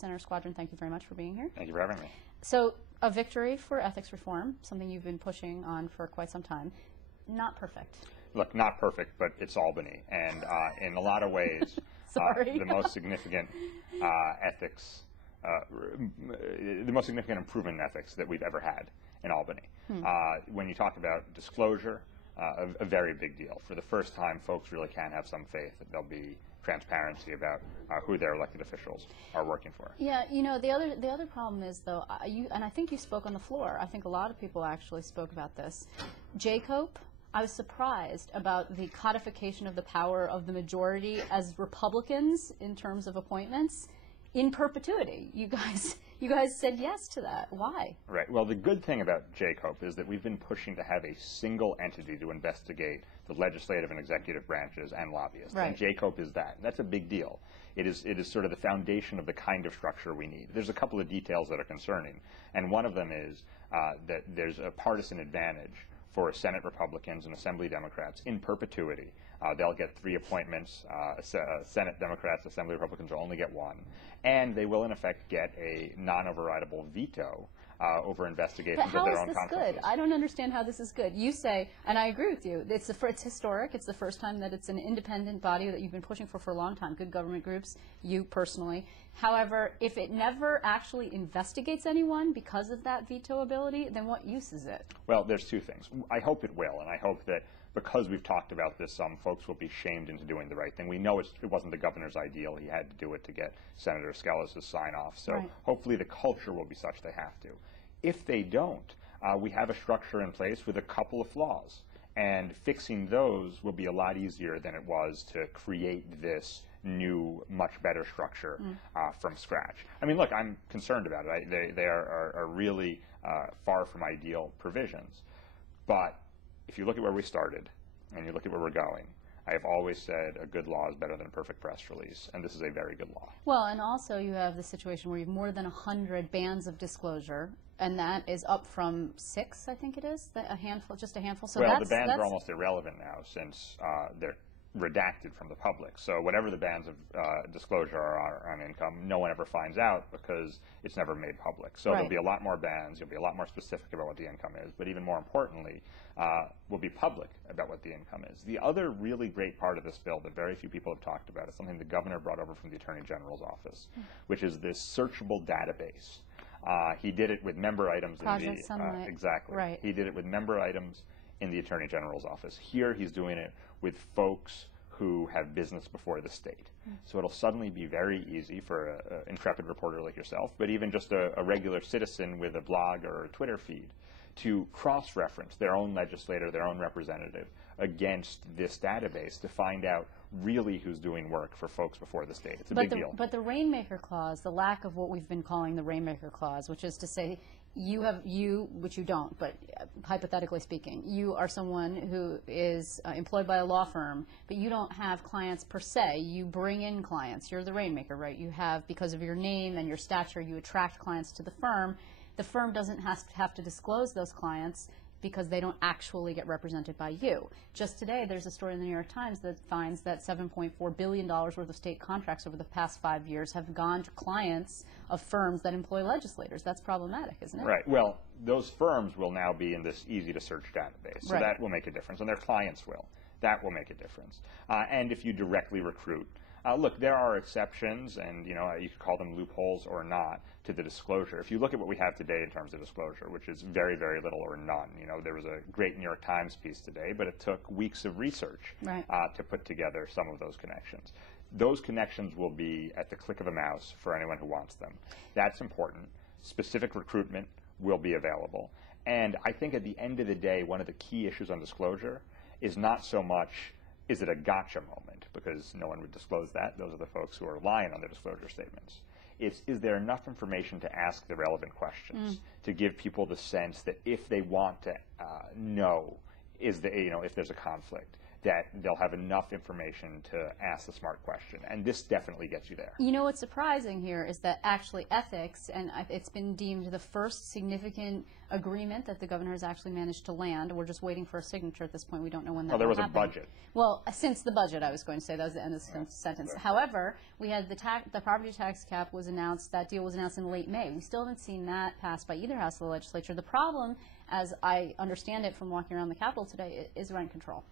Senator Squadron, thank you very much for being here. Thank you for having me. So, a victory for ethics reform, something you've been pushing on for quite some time. Not perfect. Look, not perfect, but it's Albany. And in a lot of ways, the most significant ethics, the most significant improvement in ethics that we've ever had in Albany. When you talk about disclosure, a very big deal. For the first time, folks really can have some faith that there'll be transparency about who their elected officials are working for. Yeah, you know, the other problem is, though, and I think you spoke on the floor, I think a lot of people actually spoke about this. Jacob, I was surprised about the codification of the power of the majority as Republicans in terms of appointments in perpetuity. You guys said yes to that. Why? Right. Well, the good thing about Jacob is that we've been pushing to have a single entity to investigate the legislative and executive branches and lobbyists. Right. And Jacob is that. That's a big deal. It is sort of the foundation of the kind of structure we need. There's a couple of details that are concerning, and one of them is that there's a partisan advantage for Senate Republicans and Assembly Democrats in perpetuity. They'll get 3 appointments. Senate Democrats, Assembly Republicans will only get 1. And they will, in effect, get a non-overridable veto over investigations of their own conferences. But how is this good? I don't understand how this is good. You say, and I agree with you, it's historic. It's the first time that it's an independent body that you've been pushing for a long time, good government groups, you personally. However, if it never actually investigates anyone because of that veto ability, then what use is it? Well, there's 2 things. I hope it will, and I hope that because we've talked about this, some folks will be shamed into doing the right thing. We know it wasn't the governor's ideal. He had to do it to get Senator Skelos' sign-off. So hopefully the culture will be such they have to. If they don't, we have a structure in place with a couple of flaws. And fixing those will be a lot easier than it was to create this new, much better structure from scratch. I mean, look, I'm concerned about it. They are really far from ideal provisions. But if you look at where we started and you look at where we're going, I have always said a good law is better than a perfect press release, and this is a very good law. Well, and also you have the situation where you have more than 100 bans of disclosure, and that is up from 6, I think it is, a handful, just a handful. So well, the bans are almost irrelevant now since they're redacted from the public. So whatever the bans of disclosure are on income, no one ever finds out because it's never made public. So there'll be a lot more bans. You'll be a lot more specific about what the income is. But even more importantly, we'll be public about what the income is. The other really great part of this bill that very few people have talked about is something the governor brought over from the Attorney General's office, which is this searchable database. He did it with member items Project in the Sunlight. Exactly. Right. He did it with member items in the Attorney General's office. Here he's doing it with folks who have business before the state. So it'll suddenly be very easy for an intrepid reporter like yourself, but even just a regular citizen with a blog or a Twitter feed, to cross-reference their own legislator, their own representative, against this database to find out really who's doing work for folks before the state. It's a big deal. But the Rainmaker Clause, the lack of what we've been calling the Rainmaker Clause, which is to say which you don't, but hypothetically speaking, you are someone who is employed by a law firm, but you don't have clients per se. You bring in clients. You're the rainmaker, right? You have, because of your name and your stature, you attract clients to the firm. The firm doesn't have to disclose those clients because they don't actually get represented by you. Just today, there's a story in the New York Times that finds that $7.4 billion worth of state contracts over the past 5 years have gone to clients of firms that employ legislators. That's problematic, isn't it? Right. Well, those firms will now be in this easy-to-search database, so that will make a difference, and their clients will. That will make a difference. And if you directly recruit, look, there are exceptions, and you could call them loopholes or not, to the disclosure. If you look at what we have today in terms of disclosure, which is very, very little or none. There was a great New York Times piece today, but it took weeks of research to put together some of those connections. Those connections will be at the click of a mouse for anyone who wants them. That's important. Specific recruitment will be available. And I think at the end of the day, one of the key issues on disclosure is not so much, is it a gotcha moment? Because no one would disclose that. Those are the folks who are lying on their disclosure statements. It's, is there enough information to ask the relevant questions to give people the sense that if they want to know, if there's a conflict, that they'll have enough information to ask the smart question. And this definitely gets you there. You know what's surprising here is that actually ethics, and it's been deemed the first significant agreement that the governor has actually managed to land. We're just waiting for a signature at this point. We don't know when that will happen. Well, there was a budget. Well, since the budget, I was going to say. That was the end of the sentence. However, we had the property tax cap was announced. That deal was announced in late May. We still haven't seen that passed by either house of the legislature. The problem, as I understand it from walking around the Capitol today, is rent control.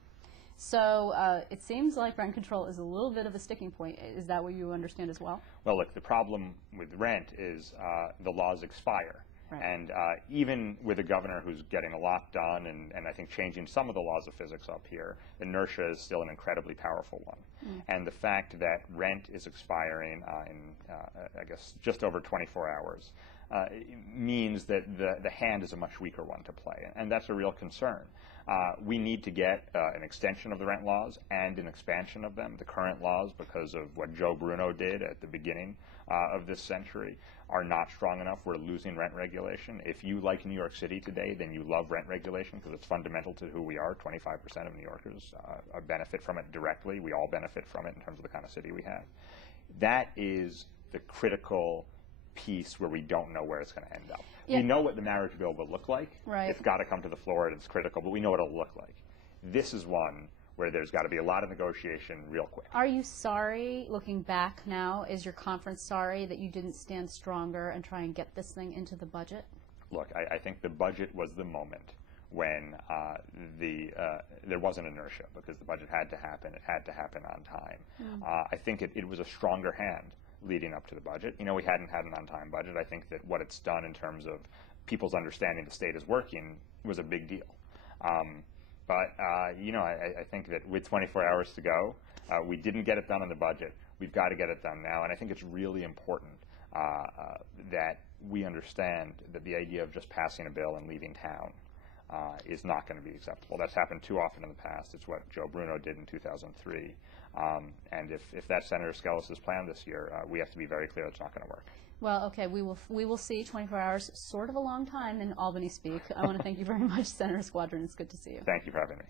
So it seems like rent control is a little bit of a sticking point. Is that what you understand as well? Well, look, the problem with rent is the laws expire. Right. And even with a governor who's getting a lot done and I think changing some of the laws of physics up here, inertia is still an incredibly powerful one. And the fact that rent is expiring in, I guess, just over 24 hours means that the hand is a much weaker one to play. And that's a real concern. We need to get an extension of the rent laws and an expansion of them. The current laws, because of what Joe Bruno did at the beginning of this century, are not strong enough. We're losing rent regulation. If you like New York City today, then you love rent regulation because it's fundamental to who we are. 25% of New Yorkers benefit from it directly. We all benefit from it in terms of the kind of city we have. That is the critical piece where we don't know where it's going to end up. Yeah. We know what the marriage bill will look like. Right. It's got to come to the floor and it's critical, but we know what it'll look like. This is one where there's got to be a lot of negotiation real quick. Are you sorry, looking back now, is your conference sorry that you didn't stand stronger and try and get this thing into the budget? Look, I think the budget was the moment when there wasn't inertia because the budget had to happen. It had to happen on time. I think it was a stronger hand leading up to the budget. You know, we hadn't had an on-time budget. I think that what it's done in terms of people's understanding the state is working was a big deal. You know, I think that with 24 hours to go, we didn't get it done in the budget. We've got to get it done now. And I think it's really important that we understand that the idea of just passing a bill and leaving town is not going to be acceptable. That's happened too often in the past. It's what Joe Bruno did in 2003. And if that's Senator Skelos' plan this year, we have to be very clear it's not going to work. Well, okay, we will see. 24 hours, sort of a long time in Albany speak. I want to thank you very much, Senator Squadron. It's good to see you. Thank you for having me.